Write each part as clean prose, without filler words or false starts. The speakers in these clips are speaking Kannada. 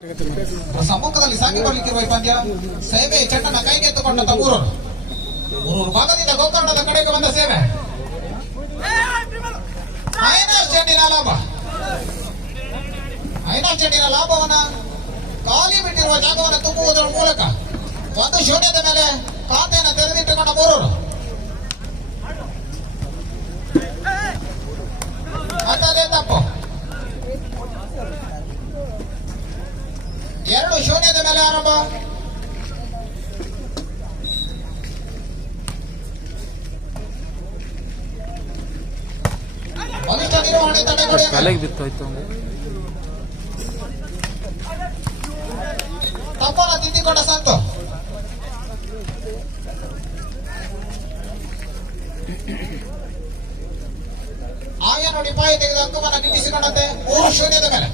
ಸಮ್ಮುಖದಲ್ಲಿ ಸಾಗಿಕೊಳ್ಳಲಿಕ್ಕಿರುವ ಈ ಪಂದ್ಯ ಸೇವೆ ಚೆಂಡನ್ನ ಕೈಗೆತ್ತುಕೊಂಡಂತ ಮೂರೂರು ಭಾಗದಿಂದ ಗೋಕರ್ಣದ ಕಡೆಗೆ ಬಂದ ಸೇವೆ ಐನಾಸ್ ಚೆಂಡಿನ ಲಾಭವನ್ನ ಖಾಲಿ ಬಿಟ್ಟಿರುವ ಜಾಗವನ್ನು ತುಂಬುವುದರ ಮೂಲಕ ಒಂದು ಶೂನ್ಯದ ಮೇಲೆ ಖಾತೆಯನ್ನು ತೆರೆದಿಟ್ಟುಕೊಂಡ ಮೂರೂರು ಅದೇ ತಪ್ಪು. 2-0 ಮೇಲೆ ಆರಂಭ. ಬಲಿಷ್ಠ ನಿರ್ವಹಣೆ ತಪ್ಪನ್ನು ತಿದ್ದಿಕೊಂಡ ಸಂತು. ಆಯ ನೋಡಿ ಪಾಯ ತೆಗೆದ ಅಂಕವನ್ನು ಗಿಟ್ಟಿಸಿಕೊಂಡಂತೆ 3-0 ಮೇಲೆ.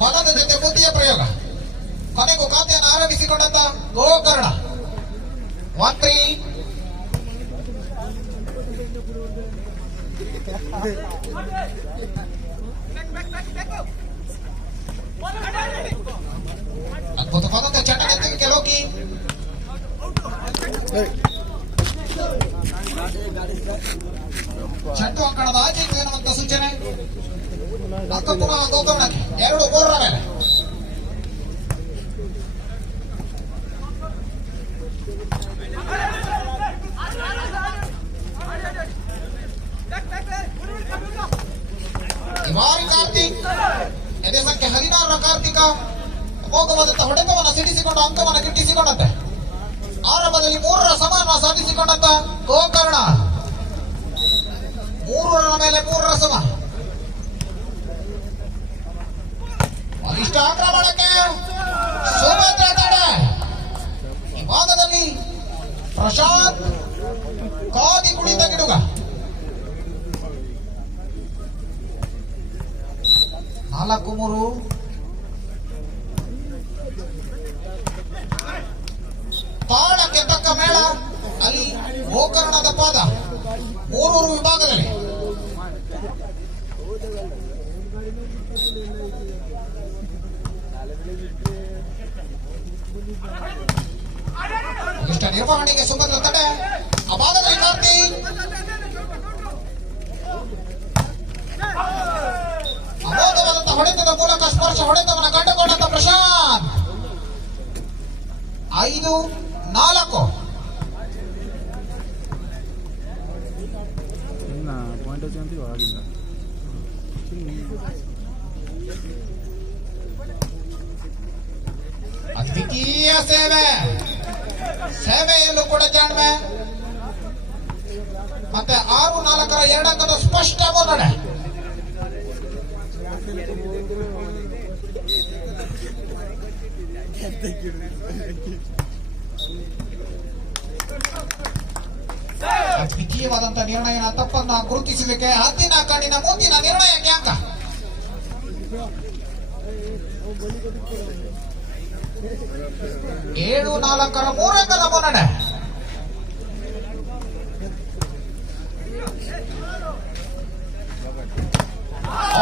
ಬಲದ ಜೊತೆ ಬುದ್ಧಿಯ ಪ್ರಯೋಗ ಕೊನೆಗೂ ಖಾತೆಯನ್ನು ಆರಂಭಿಸಿಕೊಂಡಂತ ಗೋಕರ್ಣ 1-3. ಅದ್ಭುತವಾದಂತ ಚಂಡನೆತ್ತಿಗೆ ಲೋಕಿ ಚೆಂಡು ಅಂಕಣದ ಆಚೆ ಎನ್ನುವಂತ ಸೂಚನೆ. ಪುನಃ ಗೋಕರ್ಣಕ್ಕೆ 2-3 ಮೇಲೆ. ಇವಾರಿ ಕಾರ್ತಿಕ್ ಎದೆ ಸಂಖ್ಯೆ 16ರ ಕಾರ್ತಿಕ ಅಮೋಘವಾದಂತಹ ಹೊಡೆತವನ್ನು ಸಿಡಿಸಿಕೊಂಡು ಅಂಕವನ್ನು ಗಿಟ್ಟಿಸಿಕೊಂಡಂತೆ ಆರಂಭದಲ್ಲಿ 3ರ ಸಮವನ್ನು ಸಾಧಿಸಿಕೊಂಡಂತ ಗೋಕರ್ಣ 3 ಮೇಲೆ 3ರ ಸಮ. ಬಲಿಷ್ಠ ಆಕ್ರಮಣಕ್ಕೆ ಸುಭದ್ರ ತಡೆ. ಈ ಭಾಗದಲ್ಲಿ ಪ್ರಶಾಂತ್ ಕಾದಿ ಕುಳಿತ ಗಿಡುಗ 4-3. ತಾಳಕ್ಕೆ ತಕ್ಕ ಮೇಳ ಅಲ್ಲಿ ಗೋಕರ್ಣದ ಪಾದ ಮೂರೂರು ವಿಭಾಗದಲ್ಲಿ. ಇಷ್ಟ ನಿರ್ವಹಣೆಗೆ ಸುಭದ್ರ ತಡೆ. ಆ ಭಾಗದಲ್ಲಿ ಕಾರ್ತಿಕ್ ಅಮೋಘವಾದಂತಹ ಹೊಡೆತದ ಮೂಲಕ ಸ್ಪರ್ಶ ಹೊಡೆತವನ್ನು ಕಂಡುಕೊಂಡಂತ ಪ್ರಶಾಂತ್ 5-4. ಅದ್ವಿತೀಯ ಸೇವೆಯಲ್ಲೂ ಕೂಡ ಜಾಣ್ಮೆ ಮತ್ತೆ 6-4ರ 2 ಅಂಕದ ಸ್ಪಷ್ಟ ಮುನ್ನಡೆ. ಅದ್ವಿತೀಯವಾದಂತಹ ನಿರ್ಣಯನ ತಪ್ಪನ್ನ ಗುರುತಿಸಲಿಕ್ಕೆ ಹದ್ದಿನ ಕಣ್ಣಿನ ಮುಂದಿನ ನಿರ್ಣಯಕ್ಕೆ ಅಂಕ. 7-4ರ 3 ಅಂಕದ ಮುನ್ನಡೆ.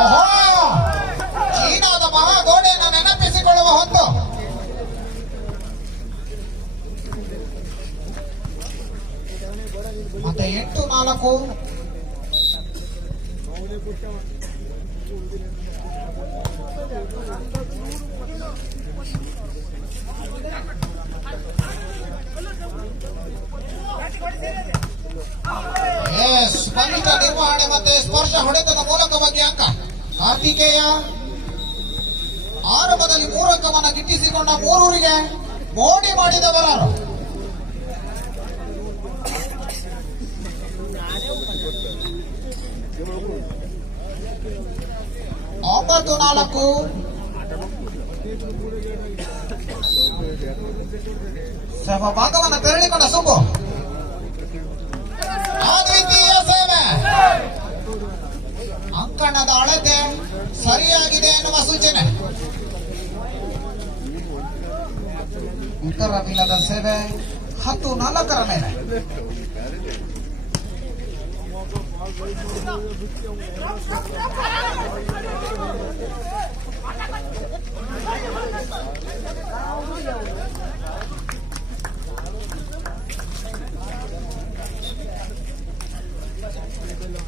ಓಹೋ, ಚೀನಾದ ಮಹಾಗೋಡೆಯನ್ನು ನೆನಪಿಸಿಕೊಳ್ಳುವ ಹೊತ್ತು. ಮತ್ತೆ 8-4. ಬಲಿಷ್ಠ ನಿರ್ವಹಣೆ ಮತ್ತೆ ಸ್ಪರ್ಶ ಹೊಡೆತದ ಮೂಲಕವಾಗಿ ಅಂಕ. ಕಾರ್ತಿಕೇಯ ಆರಂಭದಲ್ಲಿ 3 ಅಂಕವನ್ನು ಗಿಟ್ಟಿಸಿಕೊಂಡ ಮೂರೂರಿಗೆ ಮೋಡಿ ಮಾಡಿದವರಾರು. 9-4. ಸಮ ಭಾಗವನ್ನು ತೆರಳಿಕೊಂಡ ಸುಬ್ಬು. ಅದ್ವಿತೀಯ ಸೇವೆ. ಅಂಕಣದ ಅಳತೆ ಸರಿಯಾಗಿದೆ ಎನ್ನುವ ಸೂಚನೆ. ಉತ್ತರ ಬೀಳದ ಸೇವೆ 10-4. 4ರ ಮೇಲೆ.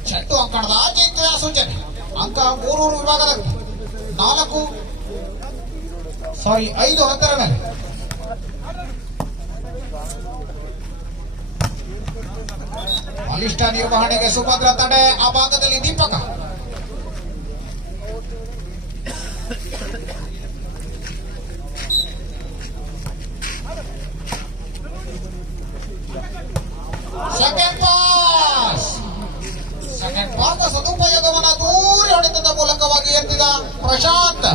ಚೆಂಡು ಅಂಕಣದ ಆಚೆ ಇತ್ತು ಸೂಚನೆ. ಅಂಕ 3 ವಿಭಾಗದ 5 10ರ ಮೇಲೆ. ಬಲಿಷ್ಠ ನಿರ್ವಹಣೆಗೆ ಸುಭದ್ರ ತಡೆ. ಆ ಭಾಗದಲ್ಲಿ ದೀಪಕ. ಸೆಕೆಂಡ್ ಪಾಸ್ ಸದುಪಯೋಗವನ್ನು ದೂರ ಹೊಡೆತದ ಮೂಲಕವಾಗಿ ಎತ್ತಿದ ಪ್ರಶಾಂತ್.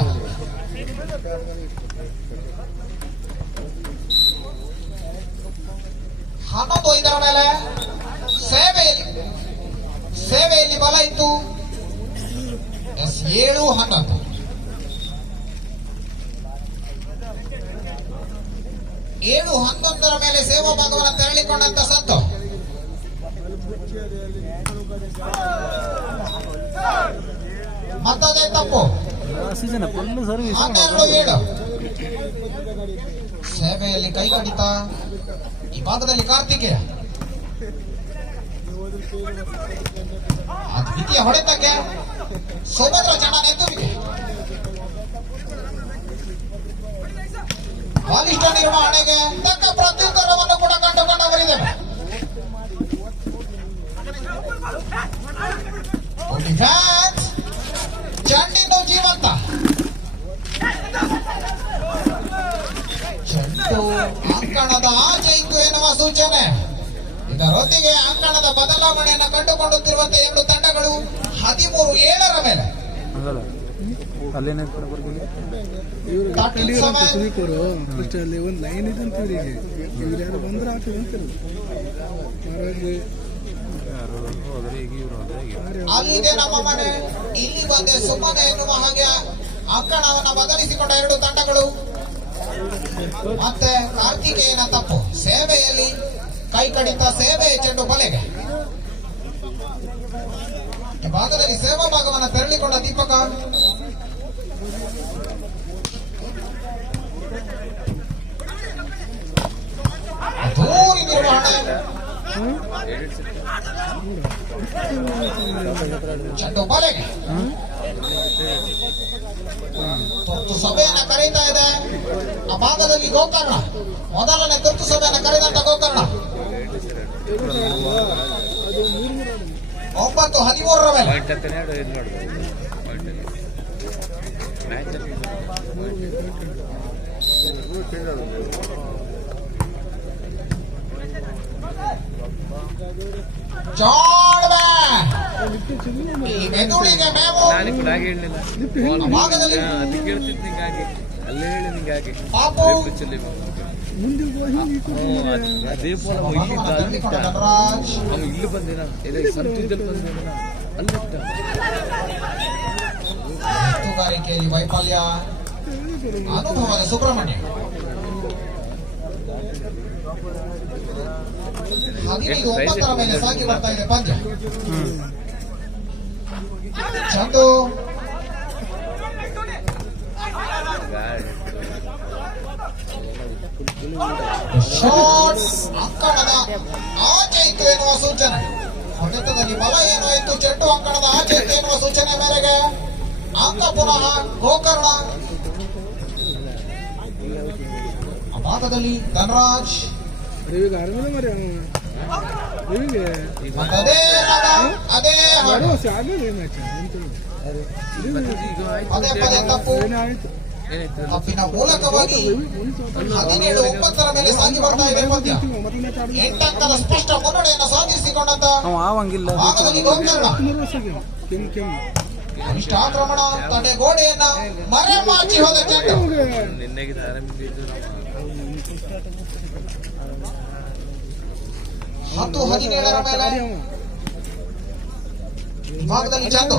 ಹನ್ನೊಂದು 5ರ ಮೇಲೆ. ಸೇವೆಯಲ್ಲಿ ಬಲ ಇತ್ತು. 7-11. ಏಳು 11ರ ಮೇಲೆ ಸೇವಾ ಭಾಗವನ್ನು ತೆರಳಿಕೊಂಡಂತ ಸಂತು. ಮತ್ತದೇ ತಪ್ಪು. 12-7. ಸೇವೆಯಲ್ಲಿ ಕೈ ಕಡಿತ. ಈ ಭಾಗದಲ್ಲಿ ಕಾರ್ತಿಕೇಯ. ದ್ವಿತೀಯ ಹೊಡೆತಕ್ಕೆ ಸುಭದ್ರ ಚಂಡ ನೆತ್ತುವಿಕೆ. ಬಲಿಷ್ಠ ನಿರ್ವಹಣೆಗೆ ತಕ್ಕ ಪ್ರತ್ಯುತ್ತರವನ್ನು ಕೂಡ ಕಂಡುಕೊಂಡವರಿದ್ದೇವೆ. ಚೆಂಡಿನ ಜೀವಂತ. ಚೆಂಡು ಅಂಕಣದ ಆಚೆ ಇತ್ತು ಎನ್ನುವ ಸೂಚನೆ. ಇದರೊಂದಿಗೆ ಅಂಕಣದ ಬದಲಾವಣೆಯನ್ನು ಕಂಡುಕೊಳ್ಳುತ್ತಿರುವಂತೆ 2 ತಂಡಗಳು 13-7ರ ಮೇಲೆ. ಒಂದು ಲೈನ್ ಇದೆ ಅಂತ ಇವ್ರು ಯಾರು ಬಂದ್ರೆ ಆಗ್ತದೆ. ಅಲ್ಲಿದೆ ನಮ್ಮ ಮನೆ, ಇಲ್ಲಿ ಬಂದೆ ಸುಮ್ಮನೆ ಎನ್ನುವ ಹಾಗೆ ಅಂಕಣವನ್ನು ಬದಲಿಸಿಕೊಂಡ 2 ತಂಡಗಳು. ಮತ್ತೆ ಕಾರ್ತಿಕೇಯನ ತಪ್ಪು. ಸೇವೆಯಲ್ಲಿ ಕೈ ಕಡಿತ. ಸೇವೆ ಚೆಂಡು ಬಲೆಗೆ. ಭಾಗದಲ್ಲಿ ಸೇವಾ ಭಾಗವನ್ನು ತೆರಳಿಕೊಂಡ ದೀಪಕ. ದೂರಿ ನಿರ್ವಹಣೆ. ಚೆಂಡು ಬಲೆಗೆ. ತುರ್ತು ಸಭೆಯನ್ನ ಕರೀತಾ ಇದೆ ಆ ಭಾಗದಲ್ಲಿ ಗೋಕರ್ಣ. ಮೊದಲನೇ ತುರ್ತು ಸಭೆಯನ್ನ ಕರೆದಂತ ಗೋಕರ್ಣ. 9-13ರ ಮೇಲೆ. ಈ ಮೆದುಳಿಗೆ ಮೇವು. ಭಾಗದಲ್ಲಿ ಪಾಪು. ಇಲ್ಲಿ ಬಂದೇನ ಹತ್ತುಗಾರಿಕೆಯಲ್ಲಿ ವೈಫಲ್ಯ. ಅನುಭವದ ಸುಬ್ರಹ್ಮಣ್ಯ. 15-9ರ ಮೇಲೆ ಸಾಗಿ ಬರ್ತಾ ಇದೆ ಪಂದ್ಯ. ಚಂದು ಶಾಟ್ಸ್ ಅಂಕಣದ ಆಚೆ ಇತ್ತು ಎನ್ನುವ ಸೂಚನೆ. ಹೊಡೆತದಲ್ಲಿ ಬಲ ಏನೋ ಇತ್ತು. ಚೆಂಡು ಅಂಕಣದ ಆಚೆ ಇತ್ತು ಎನ್ನುವ ಸೂಚನೆ ಮೇರೆಗೆ ಅಂಕ ಪುನಃ ಗೋಕರ್ಣ. ಆ ಭಾಗದಲ್ಲಿ ಧನರಾಜ್. ಅದೇ ಪದೇ ತಪ್ಪು. ತಪ್ಪಿನ ಮೂಲಕವಾಗಿ 17-9ರ ಮೇಲೆ ಸಾಗಿ ಬರ್ತಾ ಇದೆ ಪಂದ್ಯ. 8 ಅಂಕದ ಸ್ಪಷ್ಟ ಮುನ್ನಡೆಯನ್ನು ಸಾಧಿಸಿಕೊಂಡಂತ ಭಾಗದಲ್ಲಿ ಗೋಕರ್ಣ. ಕನಿಷ್ಠ ಆಕ್ರಮಣ. ತಡೆ ಗೋಡೆಯನ್ನ ಮರೆಮಾಚಿ ಹೋದ ಚೆಂಡು. 10-17ರ ಮೇಲೆ ಭಾಗದಲ್ಲಿ ಚಂದು.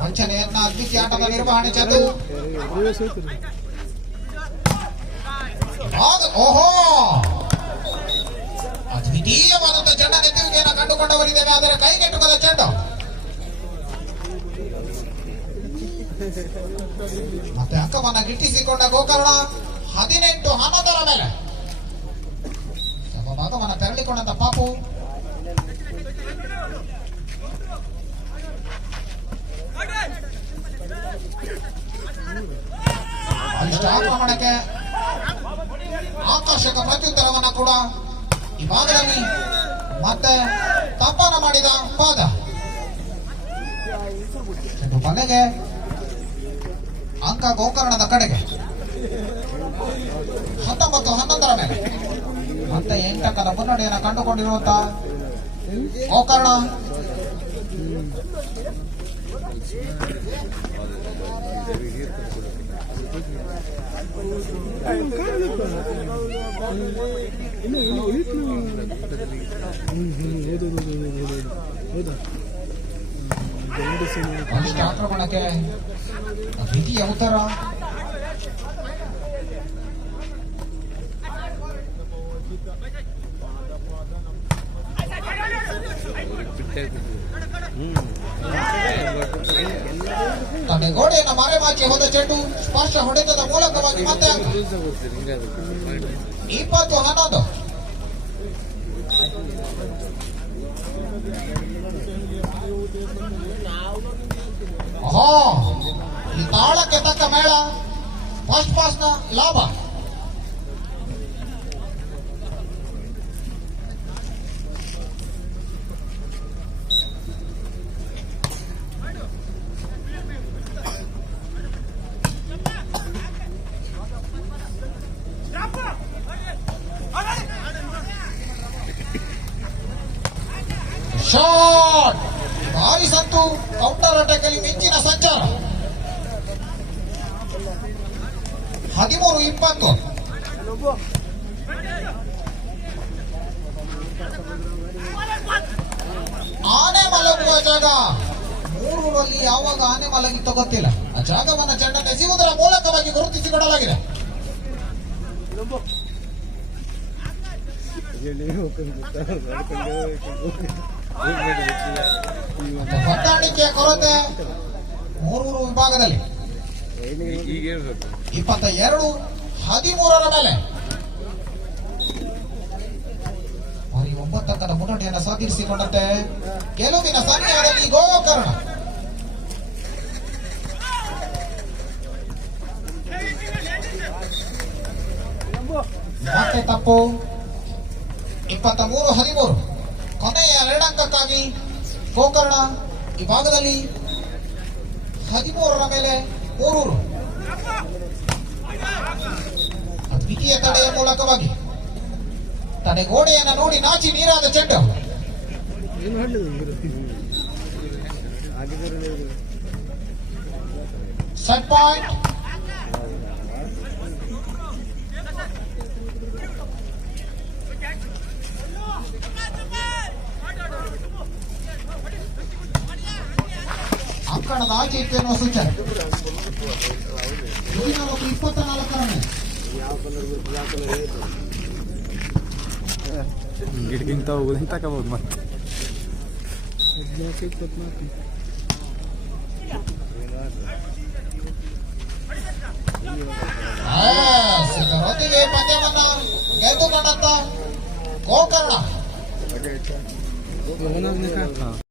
ವಂಚನೆಯನ್ನ ಅದ್ವಿತೀಯ ಆಟದ ನಿರ್ವಹಣೆ ಚಂದು. ಓಹೋ, ಅದ್ವಿತೀಯವಾದಂತಹ ಚೆಂಡ ನೆತ್ತಿಗೆಯನ್ನು ಕಂಡುಕೊಂಡವರಿದ್ದೇವೆ, ಆದರೆ ಕೈಗೆಟುಕದ ಚೆಂಡು. ಮತ್ತೆ ಅಂಕವನ್ನ ಗಿಟ್ಟಿಸಿಕೊಂಡ ಗೋಕರ್ಣ 18-11 ಮೇಲೆ ಭಾಗವನ್ನ ತೆರಳಿಕೊಂಡಂತ ಪಾಪು. ಬಲಿಷ್ಠ ಆಕ್ರಮಣಕ್ಕೆ ಆಕರ್ಷಕ ಪ್ರತ್ಯುತ್ತರವನ್ನ ಕೂಡ ಈ ಭಾಗದಲ್ಲಿ ಮತ್ತೆ ತಪ್ಪನ ಮಾಡಿದ ಪಾದ. ಕೊನೆಗೆ ಅಂಕ ಗೋಕರ್ಣದ ಕಡೆಗೆ 19-11 ಮೇಲೆ ಮತ್ತೆ 8 ಅಂಕದ ಮುನ್ನಡೆಯನ್ನು ಕಂಡುಕೊಂಡಿರುವಂತ ಗೋಕರ್ಣ. ಬಲಿಷ್ಠ ಆಕ್ರಮಣಕ್ಕೆ ದ್ವಿತೀಯ ಉತ್ತರ. ತಡೆಗೋಡೆಯನ್ನು ಮರೆಮಾಚಿ ಹೋದ ಚೆಂಡು ಸ್ಪರ್ಶ ಹೊಡೆತದ ಮೂಲಕವಾಗಿ ಮತ್ತೆ 20-11. ಓಹೋ, ಈ ತಾಳಕ್ಕೆ ತಕ್ಕ ಮೇಳ, ಫಸ್ಟ್ ಪಾಸ್ನ ಲಾಭ. ಶಾಟ್ ಭಾರಿ ಸತ್ತು, ಕೌಂಟರ್ ಅಟ್ಯಾಕ್ ಅಲ್ಲಿ ಮಿಂಚಿನ ಸಂಚಾರ. 13-20. ಆನೆ ಮಲಗುವ ಜಾಗ, ಮೂರೂರಲ್ಲಿ ಯಾವಾಗ ಆನೆ ಮಲಗಿತ್ತೋ ಗೊತ್ತಿಲ್ಲ. ಆ ಜಾಗವನ್ನು ಚೆಂಡನ್ನು ಎಸೆಯುವುದರ ಮೂಲಕವಾಗಿ ಗುರುತಿಸಿಕೊಡಲಾಗಿದೆ. ಹೊಂದಾಣಿಕೆಯ ಕೊರತೆ ಮೂರೂರು ವಿಭಾಗದಲ್ಲಿ. 22-13 ಮೇಲೆ 9 ಅಂಕದ ಮುನ್ನಡೆಯನ್ನು ಸಾಧಿಸಿಕೊಂಡಂತೆ ಗೆಲುವಿನ ಸನ್ನಿಹದಲ್ಲಿ ಗೋಕರ್ಣ. ಮತ್ತೆ ತಪ್ಪು. 23-13 ಕೊನೆಯ 2 ಅಂಕಕ್ಕಾಗಿ ಗೋಕರ್ಣ ಈ ಭಾಗದಲ್ಲಿ 13 ಮೇಲೆ ಮೂರೂರು. ದ್ವಿತೀಯ ತಡೆಯ ಮೂಲಕವಾಗಿ ತಡೆಗೋಡೆಯನ್ನು ನೋಡಿ ನಾಚಿ ನೀರಾದ ಚೆಂಡು. Set point. ಅಂಕಣದ ಆಚೆ ಇತ್ತು ಎನ್ನುವ ಸೂಚನೆ. 24 ಮೇಲೆ ಗಿಡಗಿಂತ ಹೋಗೋದು ತಗೋಬಹುದು. ಮತ್ತೆ 14-24 ಇದರೊಂದಿಗೆ ಪಂದ್ಯವನ್ನ ಗೆದ್ದುಕೊಂಡಂತ ಗೋಕರ್ಣ